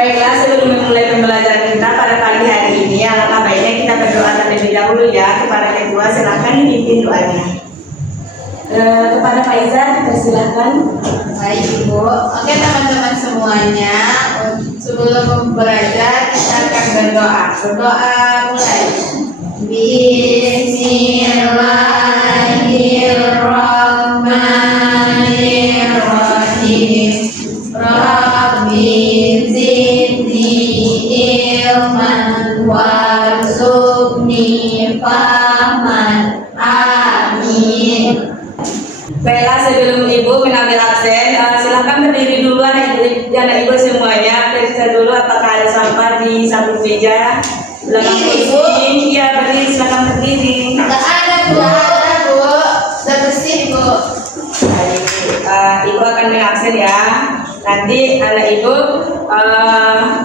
Baiklah, sebelum memulai pembelajaran kita pada pagi hari ini, alangkah baiknya kita berdoa terlebih dahulu ya. Kepada ketua, silakan dipimpin doanya. Kepada Pak Iza, dipersilakan. Baik Ibu. Oke teman-teman semuanya, sebelum belajar kita akan berdoa. Berdoa mulai. Bismillahirrahmanirrahim. Rabbi zidni ilman warzuqni fahman. Amin. Baiklah, sebelum Ibu mengambil absen, silakan berdiri dulu anak ibu semuanya. Periksa dulu apakah ada sampah di samping meja. Belakang Ibu. kursi. Iya, berdiri, silakan berdiri. Nggak ada Bu. Udah bersih Bu. Baik, Ibu akan mengabsen ya. Nanti anak Ibu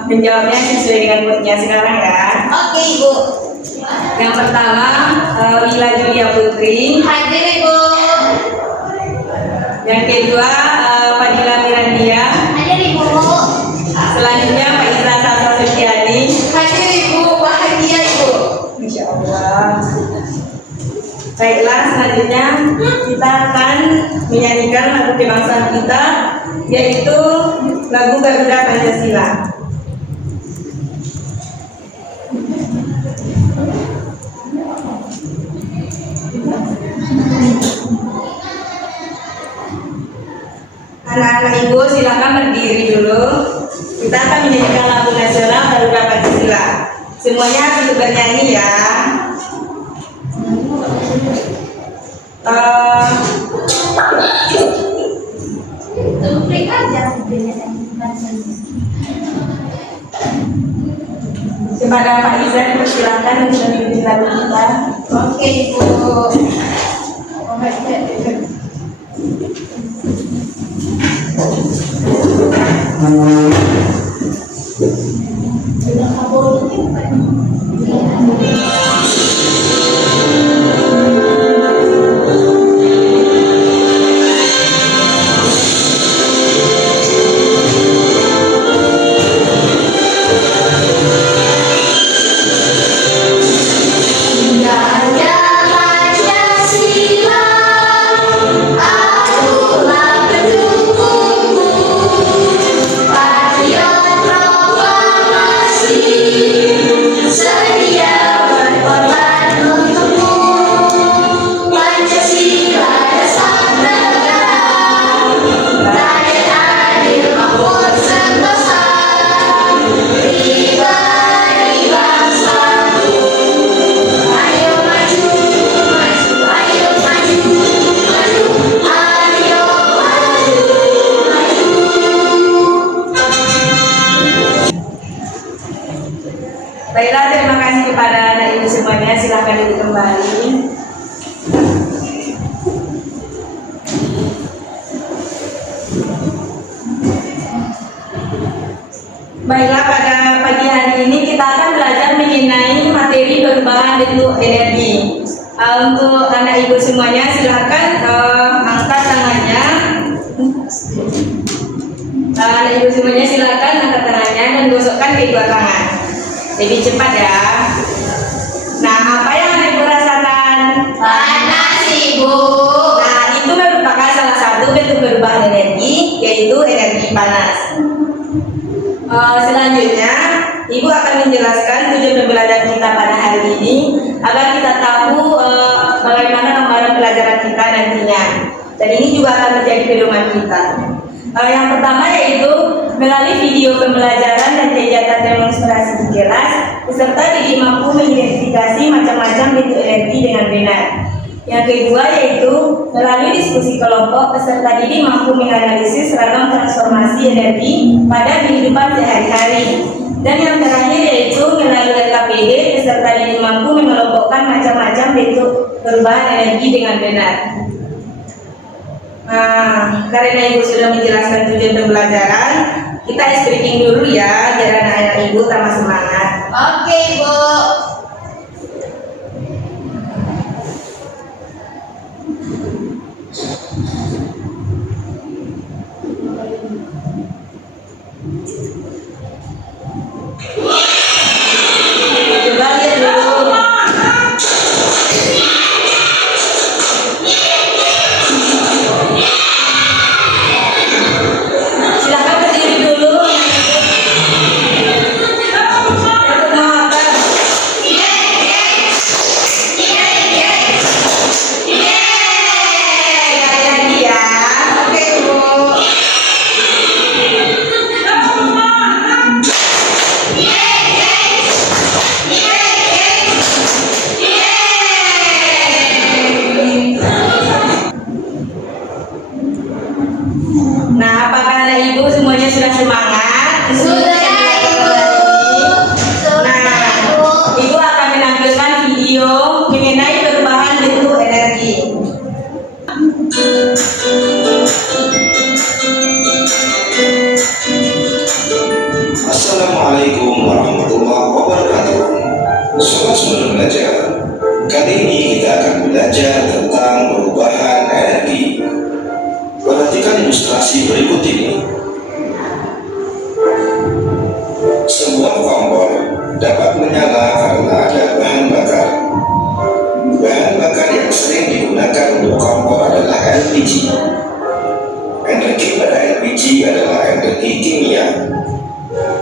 menjawabnya sesuai dengan moodnya sekarang ya. Oke Ibu. Yang pertama, Wila Julia Putri. Hadir Ibu. Yang kedua, Fadila Mirandia. Hadir Ibu. Selanjutnya, Pak Iza Salsa Suciani. Hadir Ibu. Bahagia Ibu. Masya Allah. Baiklah, selanjutnya kita akan menyanyikan lagu kebangsaan kita, yaitu lagu Garuda Pancasila. Anak-anak ibu silakan berdiri dulu. Kita akan menyanyikan lagu nasional Garuda Pancasila. Semuanya harus ikut bernyanyi ya. Kepada Pak Izan persilakan untuk memimpin lagu kita. Oke Ibu. Baiklah, terima kasih kepada anak ibu semuanya. Silakan duduk kembali. Baiklah, pada pagi hari ini kita akan belajar mengenai materi perubahan bentuk energi. Untuk anak ibu semuanya, silakan angkat tangannya. Anak ibu semuanya silakan angkat tangannya dan gosokkan kedua tangan. Lebih cepat ya. Nah, apa yang anak ibu rasakan? Panas Ibu. Nah, itu merupakan salah satu bentuk perubahan energi, yaitu energi panas. Selanjutnya, Ibu akan menjelaskan tujuan pembelajaran kita pada hari ini agar kita tahu bagaimana gambaran pelajaran kita nantinya. Dan ini juga akan menjadi pedoman kita. Yang pertama yaitu melalui video pembelajaran dan kegiatan demonstrasi di kelas, peserta didik mampu mengidentifikasi macam-macam bentuk energi dengan benar. Yang kedua yaitu melalui diskusi kelompok, peserta didik mampu menganalisis ragam transformasi energi pada kehidupan sehari-hari. Dan yang terakhir yaitu melalui LKPD, peserta didik mampu mengelompokkan macam-macam bentuk perubahan energi dengan benar. Nah, karena Ibu sudah menjelaskan tujuan pembelajaran, kita ice breaking dulu ya, biar anak-anak Ibu tambah semangat. Oke Ibu. Coba lihat dulu. Silakan berdiri dulu. Untuk menghafal. Sekali lagi ya. Oke, Bu. Nah, apakah anak ibu semuanya sudah semangat? Sudah, Ibu. Nah, ibu akan menampilkan video mengenai perubahan bentuk energi. Assalamualaikum warahmatullahi wabarakatuh. Sobat sebelum belajar, kali ini kita akan belajar tentang perubahan energi. Perhatikan ilustrasi berikut ini. Sebuah kompor dapat menyala karena ada bahan bakar. Bahan bakar yang sering digunakan untuk kompor adalah LPG. Energi pada LPG adalah energi kimia.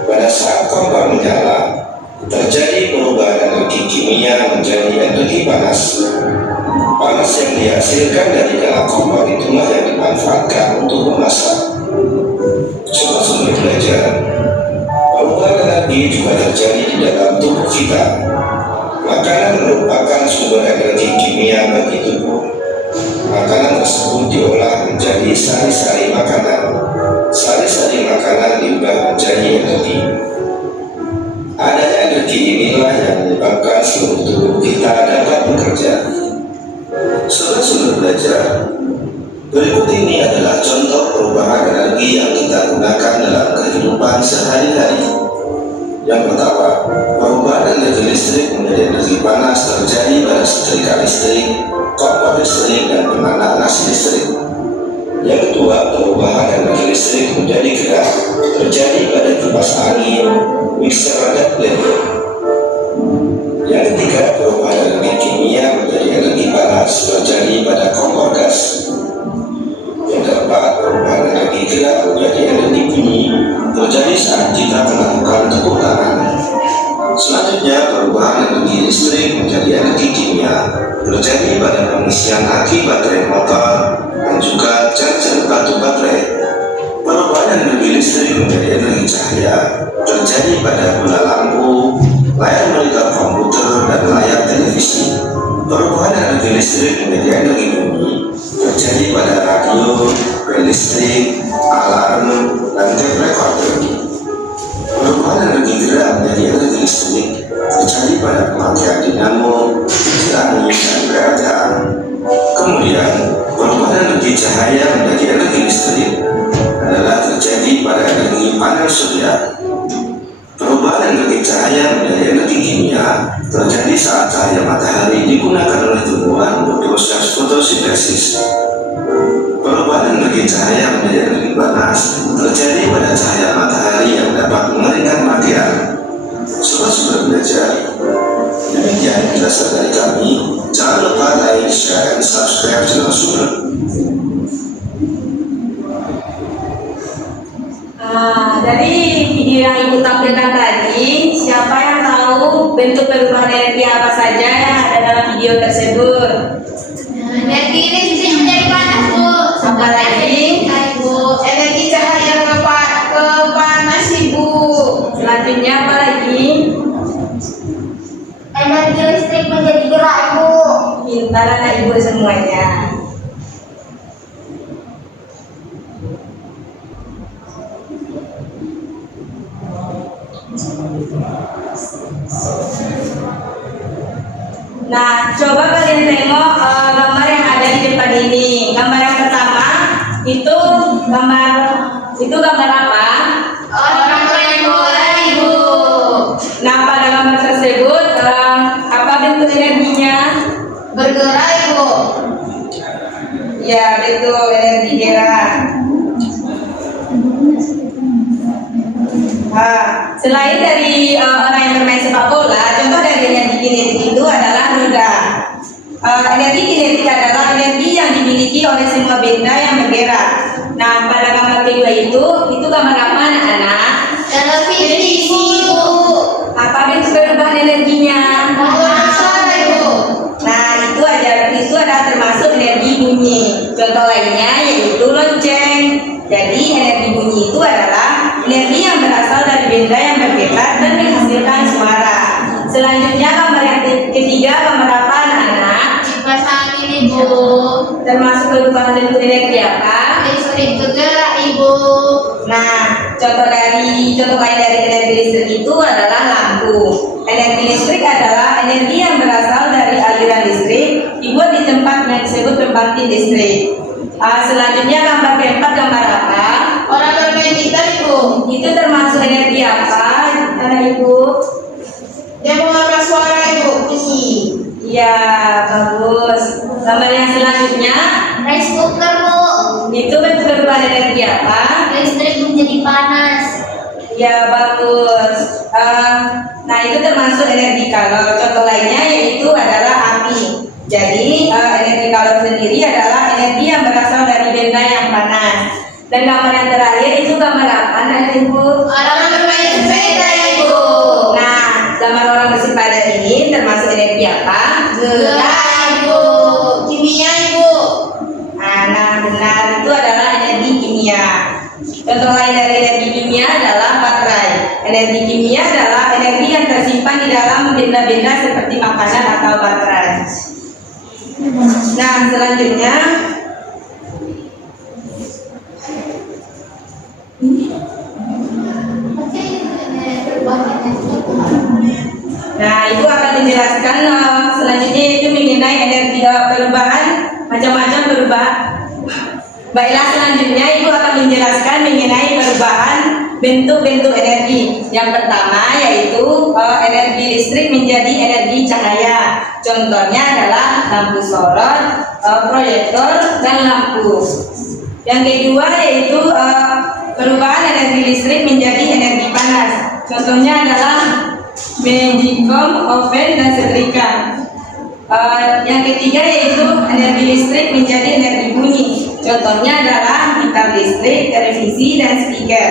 Pada saat kompor menyala, terjadi perubahan energi kimia menjadi energi panas. Panas yang dihasilkan dari dalam kompor itulah yang dimanfaatkan untuk memasak. Sobat sebelum belajar, perubahan energi juga terjadi di dalam tubuh kita. Makanan merupakan sumber energi kimia bagi tubuh. Makanan tersebut diolah menjadi sari-sari makanan. Sari-sari makanan diubah menjadi energi. Adanya energi inilah yang menyebabkan seluruh tubuh kita dapat bekerja. Sobat belajar, berikut ini adalah contoh perubahan energi yang kita gunakan dalam kehidupan sehari-hari. Yang pertama, perubahan energi listrik menjadi energi panas terjadi pada setrika listrik, kompor listrik, dan pemanas nasi listrik. Yang kedua, perubahan energi listrik menjadi gerak terjadi pada kipas angin, mixer, dan blender. Yang ketiga, perubahan energi kimia menjadi energi panas terjadi pada kompor gas. Yang keempat, perubahan energi gerak menjadi energi bunyi terjadi saat kita melakukan tepuk tangan. Selanjutnya, perubahan energi listrik menjadi energi kimia terjadi pada pengisian aki baterai motor dan juga charger batu baterai. Perubahan energi listrik menjadi energi cahaya terjadi pada bola lampu, layar monitor komputer, dan layar televisi. Perubahan energi listrik menjadi energi bunyi terjadi pada radio, bel listrik, alarm, dan tape recorder. Perubahan energi gerak menjadi energi listrik terjadi pada pemakaian dinamo, angin, dan PLTA. Kemudian, perubahan energi cahaya menjadi energi listrik adalah terjadi pada energi panel surya. Perubahan energi cahaya menjadi energi kimia terjadi saat cahaya matahari digunakan oleh tumbuhan untuk proses fotosintesis. Perubahan energi cahaya menjadi energi panas terjadi pada cahaya matahari yang dapat mengeringkan pakaian. Sobat sudah belajar. Demikian penjelasan dari kami. Jangan lupa like, share, dan subscribe channel Sumber. Dari video yang ibu tampilkan tadi, siapa yang tahu bentuk perubahan energi apa saja yang ada dalam video tersebut? Energi listrik menjadi panas, Bu. Apa lagi? Ibu. Energi cahaya ke panas, Ibu. Selanjutnya apa lagi? Energi listrik menjadi gerak, Ibu. Pintar anak ibu semuanya. Nah, coba kalian tengok gambar yang ada di depan ini. Gambar yang pertama itu gambar apa? Orang main bola, Ibu. Nah, pada gambar tersebut apa bentuk energinya? Bergerak, Ibu. Ya, betul, energi gerak. Selain dari orang yang bermain sepak bola, contoh dari energi kinetik itu adalah roda. Energi kinetik adalah energi yang dimiliki oleh semua benda yang bergerak. Nah, pada gambar kedua itu gambar apa anak-anak? Televisi ibu. Apa bentuk perubahan energinya? Pengeluaran suara ibu. Nah, itu adalah termasuk energi bunyi. Contoh lainnya yaitu lonceng. Jadi energi bunyi itu adalah energi yang berasal dari benda yang bergerak dan menghasilkan suara. Selanjutnya gambar yang ketiga, gambar apa anak-anak? Kipas angin ibu. Termasuk perubahan bentuk energi apa? Listrik bergerak ibu. Nah, contoh lain dari energi listrik itu adalah lampu. Energi listrik adalah energi yang berasal dari aliran listrik dibuat di tempat yang disebut pembangkit listrik. Selanjutnya gambar keempat, gambar apa? Orang bermain gitar ibu. Itu termasuk energi apa, ibu? Dia mengeluarkan suara ibu, bunyi. Iya, bagus. Gambar yang selanjutnya Rice cooker bu. itu bentuk perubahan energi apa? Listrik menjadi panas. Ya, bagus. Nah, itu termasuk energi kalor. Contoh lainnya yaitu adalah api. Jadi energi kalor sendiri adalah energi yang berasal dari benda yang panas. Dan gambar yang terakhir itu gambar apa, ibu? Orang bermain sepeda ibu. Nah, gambar orang bersepeda ini termasuk energi apa? Gerak ibu. Kimia ibu. Nah, benar, itu adalah energi kimia. Contoh lain dari energi kimia adalah baterai. Energi kimia adalah energi yang tersimpan di dalam benda-benda seperti makanan atau baterai. Nah, selanjutnya Ibu akan menjelaskan selanjutnya itu mengenai energi perubahan, macam-macam perubahan. Baiklah, selanjutnya Ibu akan menjelaskan mengenai perubahan bentuk-bentuk energi. Yang pertama yaitu energi listrik menjadi energi cahaya. Contohnya adalah lampu sorot, proyektor, dan lampu. Yang kedua yaitu perubahan energi listrik menjadi energi panas. Contohnya adalah magicom, oven, dan setrika. Yang ketiga yaitu energi listrik menjadi energi bunyi. Contohnya adalah gitar listrik, televisi, dan speaker.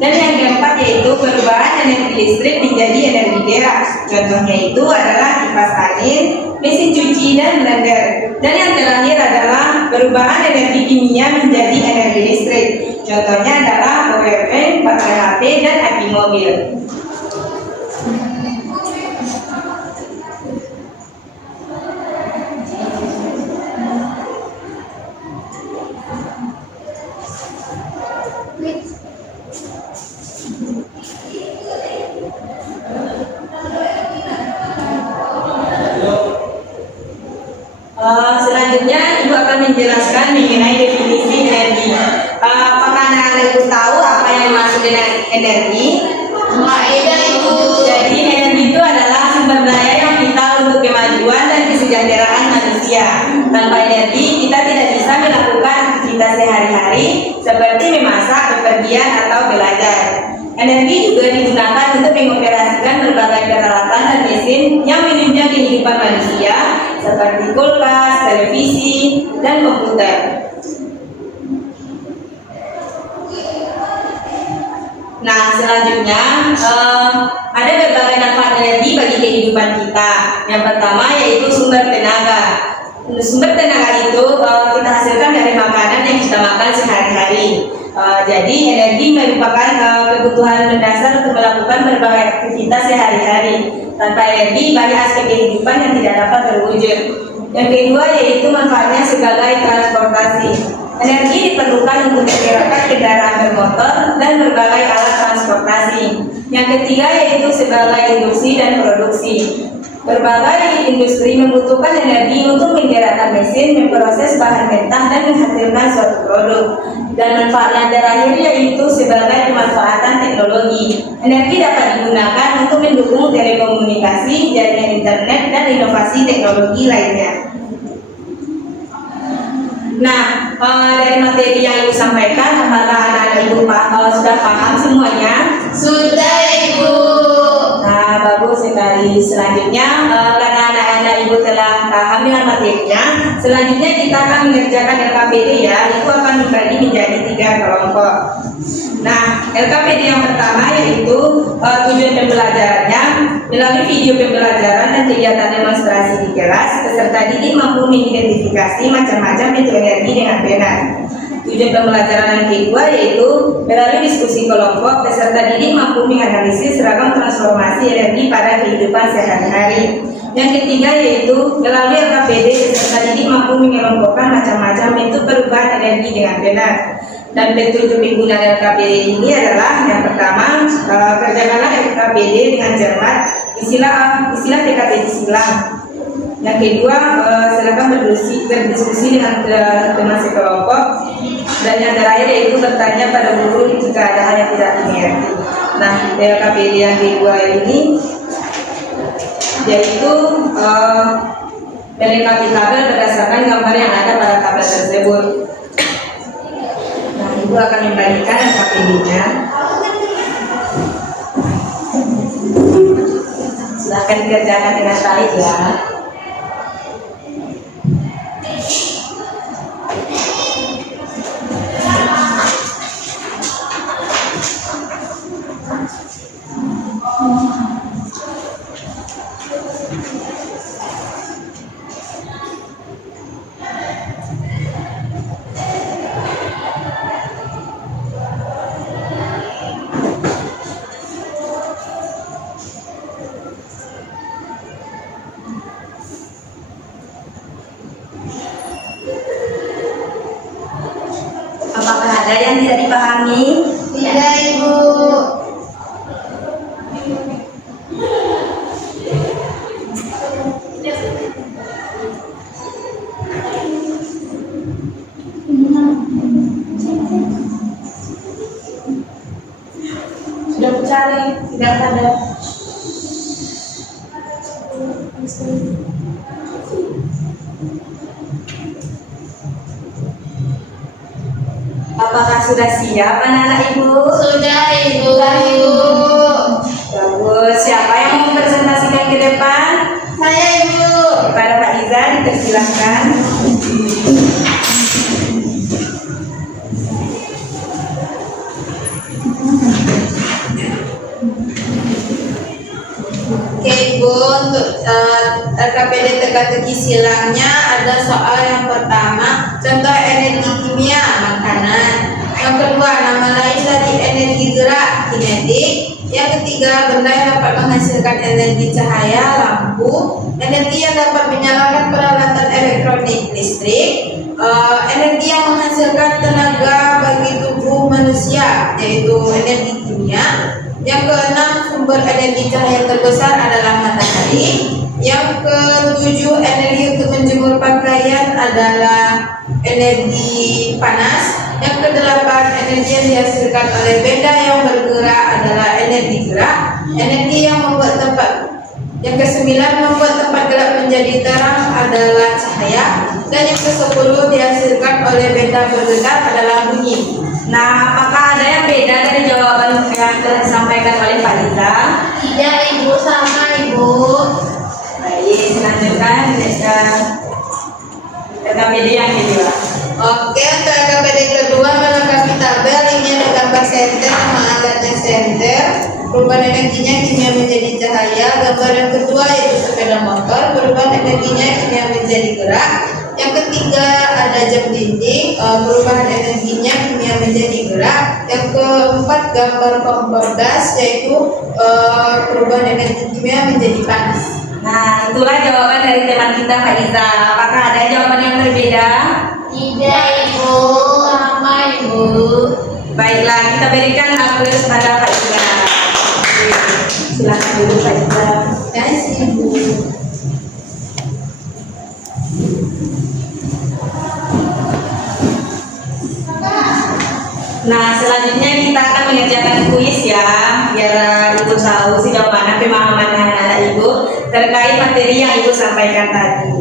Dan yang keempat yaitu perubahan energi listrik menjadi energi gerak. Contohnya itu adalah kipas angin, mesin cuci, dan blender. Dan yang terakhir adalah perubahan energi kimia menjadi energi listrik. Contohnya adalah powerbank, baterai HP, dan aki mobil. Selanjutnya Ibu akan menjelaskan mengenai definisi energi. Apakah anak-anak Ibu tahu apa yang dimaksud dengan energi? Faedah ibu. Jadi energi itu adalah sumber daya yang vital untuk kemajuan dan kesejahteraan manusia. Tanpa energi kita tidak bisa melakukan aktivitas sehari-hari seperti memasak, bepergian, atau belajar. Energi juga digunakan untuk mengoperasikan berbagai peralatan dan mesin yang menunjang kehidupan manusia seperti kulkas, televisi, dan komputer. Nah, selanjutnya ada berbagai manfaat energi bagi kehidupan kita. Yang pertama yaitu sumber tenaga. Sumber tenaga itu kita hasilkan dari makanan yang kita makan sehari-hari. Jadi energi merupakan kebutuhan mendasar untuk melakukan berbagai aktivitas sehari-hari. Tanpa energi banyak aspek kehidupan yang tidak dapat terwujud. Yang kedua yaitu manfaatnya sebagai transportasi. Energi diperlukan untuk menggerakkan kendaraan bermotor dan berbagai alat transportasi. Yang ketiga yaitu sebagai industri dan produksi. Berbagai industri membutuhkan energi untuk menggerakkan mesin, memproses bahan mentah, dan menghasilkan suatu produk. Dan manfaat yang terakhir yaitu sebagai pemanfaatan teknologi. Energi dapat digunakan untuk mendukung telekomunikasi, jaringan internet, dan inovasi teknologi lainnya. Nah, dari materi yang Ibu sampaikan, apakah anak-anak Ibu sudah paham semuanya? Sudah Ibu. Nah, bagus sekali. Selanjutnya, karena anak-anak Ibu telah paham dengan materinya, selanjutnya kita akan mengerjakan LKPD ya. Itu akan dibagi menjadi 3 kelompok. Nah, LKPD yang pertama yaitu tujuan pembelajarannya. Melalui video pembelajaran dan kegiatan demonstrasi di kelas, peserta didik mampu mengidentifikasi macam-macam metode energi dengan benar. Tujuan pembelajaran yang kedua yaitu melalui diskusi kelompok, peserta didik mampu menganalisis seragam transformasi energi pada kehidupan sehari-hari. Yang ketiga yaitu melalui LKPD, peserta didik mampu mengelompokkan macam-macam metode perubahan energi dengan benar. Dan petunjuk penggunaan LKPD ini adalah yang pertama, kerjakanlah LKPD dengan cermat, istilah TKP silang. Yang kedua, silakan berdiskusi dengan teman sekelompok. Dan yang terakhir yaitu bertanya pada guru jika ada hal yang tidak dimengerti. Nah, LKPD yang kedua ini yaitu melengkapi tabel berdasarkan gambar yang ada pada tabel tersebut. Nah, Ibu akan membagikan LKPD-nya. Silahkan dikerjakan dengan baik ya. Apakah ada yang tidak dipahami? Tidak Ibu. Sudah cari, tidak ada. Apakah sudah siap anak-anak Ibu? Sudah Ibu. Bagus. Siapa yang mau presentasikan ke depan? Saya Ibu. Kepada Pak Iza dipersilahkan. Oke Ibu, untuk LKPD teka-teki silangnya ada soal yang pertama, contoh energi kimia makanan. Yang kedua, nama lain dari energi gerak kinetik. Yang ketiga, benda yang dapat menghasilkan energi cahaya lampu. Energi yang dapat menyalakan peralatan elektronik listrik. Energi yang menghasilkan tenaga bagi tubuh manusia, yaitu energi kimia. Yang keenam, sumber energi cahaya terbesar adalah matahari. Yang ketujuh, energi untuk menjemur pakaian adalah energi panas. Yang kedelapan, energi yang dihasilkan oleh benda yang bergerak adalah energi gerak. Energi yang membuat tempat. Yang kesembilan, membuat tempat gelap menjadi terang adalah cahaya. Dan yang kesepuluh, dihasilkan oleh benda bergetar adalah bunyi. Nah, apakah ada yang beda dari jawaban yang telah disampaikan oleh Pak Iza? Tidak Ibu, sama Ibu. Baik, selanjutnya LKPD yang kedua. Oke, untuk LKPD kedua melengkapi tabel. Ini ada gambar senter sama alatnya senter. Perubahan energinya kimia menjadi cahaya. Gambar yang kedua yaitu sepeda motor. Perubahan energinya kimia menjadi gerak. Yang ketiga ada jam dinding. Perubahan energinya kimia menjadi gerak. Yang keempat gambar kompor gas, yaitu perubahan energi kimia menjadi panas. Nah, itulah jawaban dari teman kita Pak Iza. Apakah ada jawaban yang berbeda? Tidak Ibu, sama Ibu. Baiklah, kita berikan aplaus pada Pak Iza. Silakan dulu Pak Iza. Terima kasih Ibu. Nah, selanjutnya kita akan mengerjakan kuis ya, biar Ibu tahu sejauh mana pemahaman anak-anak Ibu terkait materi yang Ibu sampaikan tadi.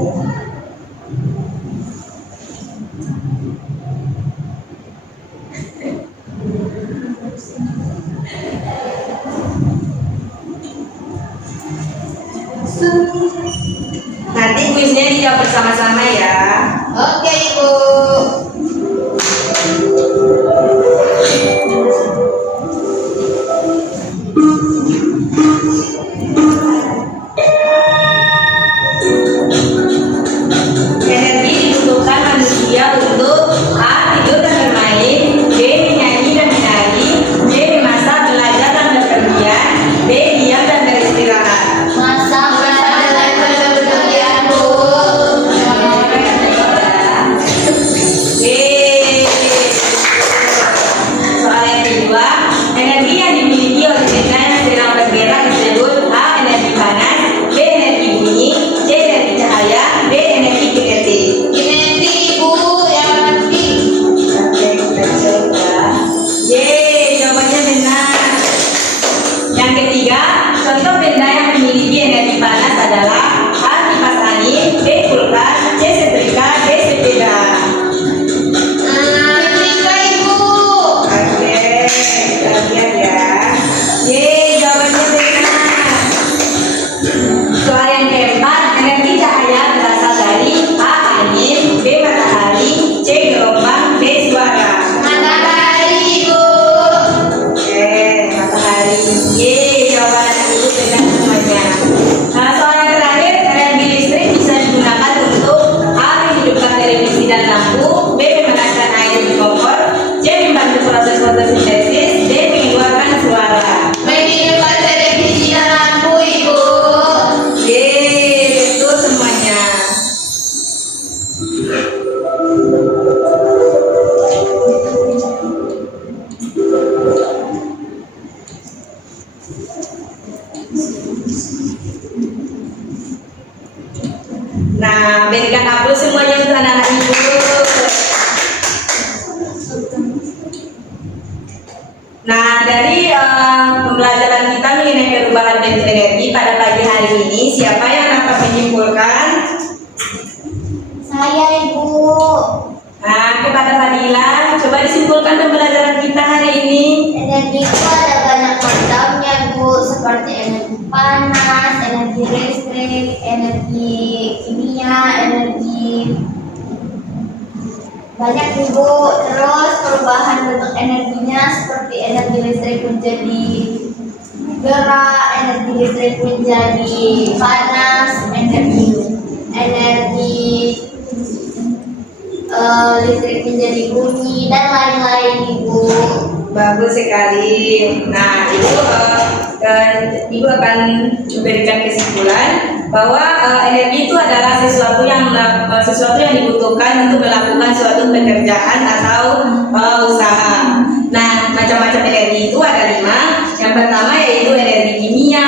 dijawab bersama-sama ya. Oke, Ibu. Energi dibutuhkan manusia untuk A. Tidur dan bermain, B. Menyanyi dan menari, C. Memasak, belajar dan berpergian, D. Diam dan beristirahat. Masak dan berpergian, Bu. Soal yang kedua, energi yang dimiliki oleh benda yang sedang bergerak disebut A. Energi panas, B. Energi bunyi, C. Energi cahaya, D. Energi kinetik. Kinetik, Ibu, yang nanti. Oke, kita coba. Yeay, jawabannya benar. Yang ketiga, contoh benda yang memiliki energi panas adalah A. Kipas angin, B. Kulkas, C. Setrika, D. sepeda. Ketika, Ibu. Oke, kita lihat ya. Yeay, jawabannya benar. Soal yang keempat, energi cahaya berasal dari A. Angin, B. Matahari, C. Gelombang, D. Suara. Matahari, Ibu. Oke, matahari. Yeay, jawaban ibu benar semuanya. Nah, soal yang terakhir, energi listrik bisa digunakan untuk A. Menghidupkan televisi dan lampu, B. Memanaskan air di kompor, C. Membantu proses fotosintesis, D. Mengeluarkan suara. Menghidupkan televisi dan lampu, Ibu. Yeay, betul semuanya. Nah, berikan aplaus semuanya untuk anak-anak ibu. Nah, dari pembelajaran kita mengenai perubahan bentuk energi pada pagi hari ini, siapa yang dapat menyimpulkan? Saya, Ibu. Nah, kepada Fadila, coba disimpulkan pembelajaran kita hari ini. Energi itu ada banyak macamnya, Bu, seperti energi panas, energi listrik, energi kimia, energi banyak, Ibu. Terus perubahan bentuk energinya seperti energi listrik menjadi gerak, energi listrik menjadi panas, energi listrik menjadi bunyi dan lain-lain, Ibu. Bagus sekali. Nah, ibu akan memberikan kesimpulan bahwa energi itu adalah sesuatu yang dibutuhkan untuk melakukan suatu pekerjaan atau usaha. Nah, macam-macam energi itu ada 5. Yang pertama yaitu energi kimia,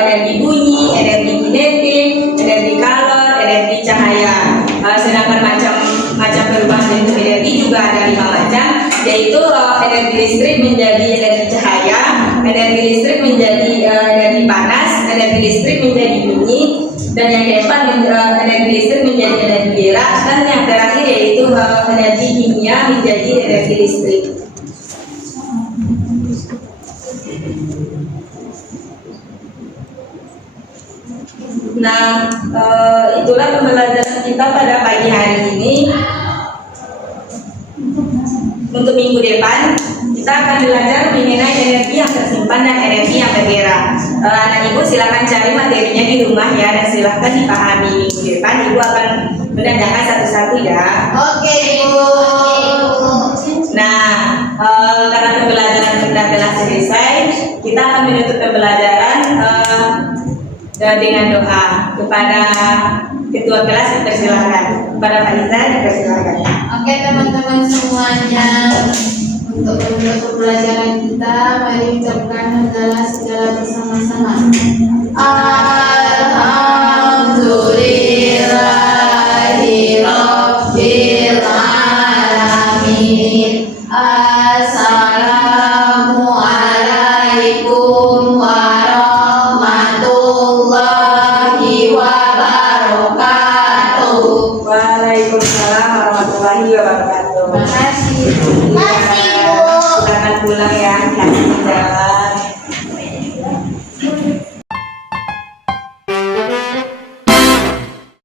energi bunyi, energi kinetik, energi kalor, energi cahaya. Sedangkan macam perubahan bentuk energi juga ada 5 macam, yaitu energi listrik menjadi energi cahaya, energi listrik menjadi energi panas, energi listrik menjadi bunyi, dan yang keempat energi listrik menjadi energi gerak, dan yang terakhir yaitu energi kimia menjadi energi listrik. Nah, itulah pembelajaran kita pada pagi hari ini. Untuk minggu depan kita akan belajar mengenai energi yang tersimpan dan energi yang bergerak. Anak ibu silakan cari materinya di rumah ya, dan silakan dipahami. Minggu depan ibu akan menanyakan satu-satu ya. Oke, Ibu. Nah, karena pembelajaran kita telah selesai, kita akan menutup pembelajaran dengan doa. Kepada ketua kelas dipersilakan, kepada Pak Iza dipersilakan. Oke, teman-teman semuanya, untuk menutup pelajaran kita, mari ucapkan hamdalah segala bersama-sama. Alhamdulillahirabbil alamin. Assalamualaikum warahmatullahi wabarakatuh. Waalaikumsalam warahmatullahi wabarakatuh. Terima kasih. Silakan pulang ya, hati-hati di jalan.